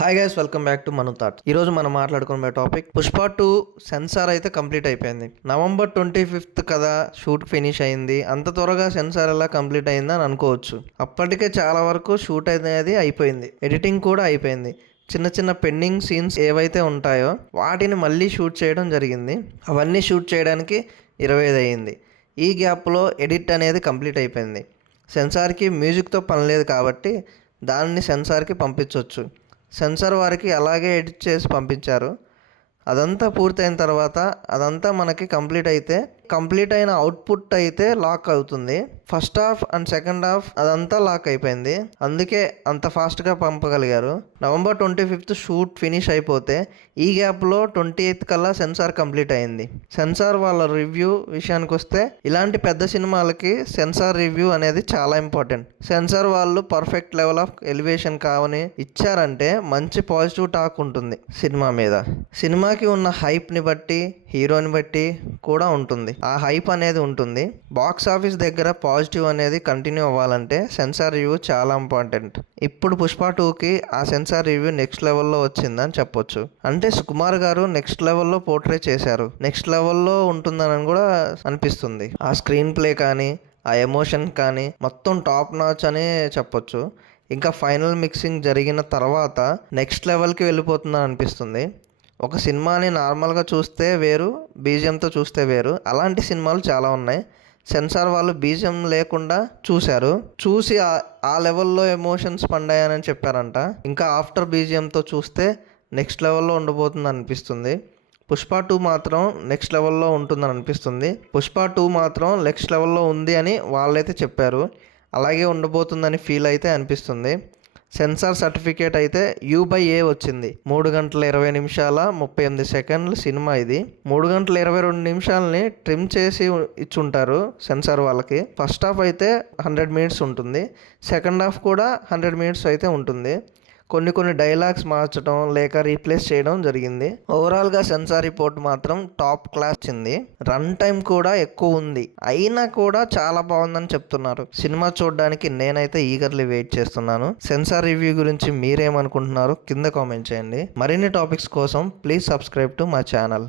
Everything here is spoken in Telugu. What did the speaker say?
Hi guys, welcome back to Manu thought. ఈ రోజు మనం మాట్లాడుకునే టాపిక్ పుష్ప 2 సెన్సార్ అయితే కంప్లీట్ అయిపోయింది. నవంబర్ 25th కదా షూట్ ఫినిష్ అయింది. అంత త్వరగా సెన్సార్ ఎలా కంప్లీట్ అయింది అని అనుకోవచ్చు. అప్పటికే చాలా వరకు షూట్ అనేది అయిపోయింది, ఎడిటింగ్ కూడా అయిపోయింది. చిన్న చిన్న పెండింగ్ సీన్స్ ఏవైతే ఉంటాయో వాటిని మళ్ళీ షూట్ చేయడం జరిగింది. అవన్నీ షూట్ చేయడానికి 25 అయ్యింది. ఈ గ్యాప్లో ఎడిట్ అనేది కంప్లీట్ అయిపోయింది. సెన్సార్కి మ్యూజిక్తో పని లేదు కాబట్టి దాన్ని సెన్సార్కి పంపించవచ్చు. సెన్సార్ వారికి అలాగే ఎడిట్ చేసి పంపించారు. అదంతా పూర్తయిన తర్వాత అదంతా మనకి కంప్లీట్ అయిన అవుట్పుట్ అయితే లాక్ అవుతుంది. First half and second half అదంతా లాక్ అయిపోయింది. అందుకే అంత ఫాస్ట్గా పంపగలిగారు. నవంబర్ 25th షూట్ ఫినిష్ అయిపోతే ఈ గ్యాప్లో 28th కల్లా సెన్సార్ కంప్లీట్ అయింది. సెన్సార్ వాళ్ళ రివ్యూ విషయానికి వస్తే ఇలాంటి పెద్ద సినిమాలకి సెన్సార్ రివ్యూ అనేది చాలా ఇంపార్టెంట్. సెన్సార్ వాళ్ళు పర్ఫెక్ట్ లెవెల్ ఆఫ్ ఎలివేషన్ కావని ఇచ్చారంటే మంచి పాజిటివ్ టాక్ ఉంటుంది సినిమా మీద. సినిమాకి ఉన్న హైప్ని బట్టి, హీరోని బట్టి కూడా ఉంటుంది. ఆ హైప్ అనేది ఉంటుంది. బాక్స్ ఆఫీస్ దగ్గర పాజిటివ్ అనేది కంటిన్యూ అవ్వాలంటే సెన్సార్ రివ్యూ చాలా ఇంపార్టెంట్. ఇప్పుడు పుష్ప 2కి ఆ సెన్సార్ రివ్యూ నెక్స్ట్ లెవెల్లో వచ్చిందని చెప్పొచ్చు. అంటే సుకుమార్ గారు నెక్స్ట్ లెవెల్లో పోర్ట్రే చేశారు. నెక్స్ట్ లెవెల్లో ఉంటుందని కూడా అనిపిస్తుంది. ఆ స్క్రీన్ ప్లే కానీ, ఆ ఎమోషన్ కానీ మొత్తం టాప్ నాచ్ అని చెప్పొచ్చు. ఇంకా ఫైనల్ మిక్సింగ్ జరిగిన తర్వాత నెక్స్ట్ లెవెల్కి వెళ్ళిపోతుందని అనిపిస్తుంది. ఒక సినిమాని నార్మల్గా చూస్తే వేరు, బీజిఎంతో చూస్తే వేరు. అలాంటి సినిమాలు చాలా ఉన్నాయి. సెన్సార్ వాళ్ళు బీజిఎం లేకుండా చూసి ఆ లెవెల్లో ఎమోషన్స్ పండాయని చెప్పారంట. ఇంకా ఆఫ్టర్ బీజిఎంతో చూస్తే నెక్స్ట్ లెవెల్లో ఉండబోతుంది అనిపిస్తుంది. పుష్ప 2 మాత్రం నెక్స్ట్ లెవెల్లో ఉంటుందని అనిపిస్తుంది. పుష్ప 2 మాత్రం నెక్స్ట్ లెవెల్లో ఉంది అని వాళ్ళైతే చెప్పారు. అలాగే ఉండబోతుందని ఫీల్ అయితే అనిపిస్తుంది. సెన్సార్ సర్టిఫికేట్ అయితే U/A వచ్చింది. 3 గంటల 20 నిమిషాల 38 సెకండ్ల సినిమా ఇది. 3 గంటల 22 నిమిషాలని ట్రిమ్ చేసి ఇచ్చుంటారు సెన్సార్ వాళ్ళకి. ఫస్ట్ హాఫ్ అయితే 100 మినిట్స్ ఉంటుంది. సెకండ్ హాఫ్ కూడా 100 మినిట్స్ అయితే ఉంటుంది. కొన్ని డైలాగ్స్ మార్చడం లేక రీప్లేస్ చేయడం జరిగింది. ఓవరాల్గా సెన్సార్ రిపోర్ట్ మాత్రం టాప్ క్లాస్ వచ్చింది. రన్ టైం కూడా ఎక్కువ ఉంది, అయినా కూడా చాలా బాగుందని చెప్తున్నారు. సినిమా చూడడానికి నేనైతే ఈగర్లీ వెయిట్ చేస్తున్నాను. సెన్సార్ రివ్యూ గురించి మీరేమనుకుంటున్నారు కింద కామెంట్ చేయండి. మరిన్ని టాపిక్స్ కోసం please subscribe to my channel.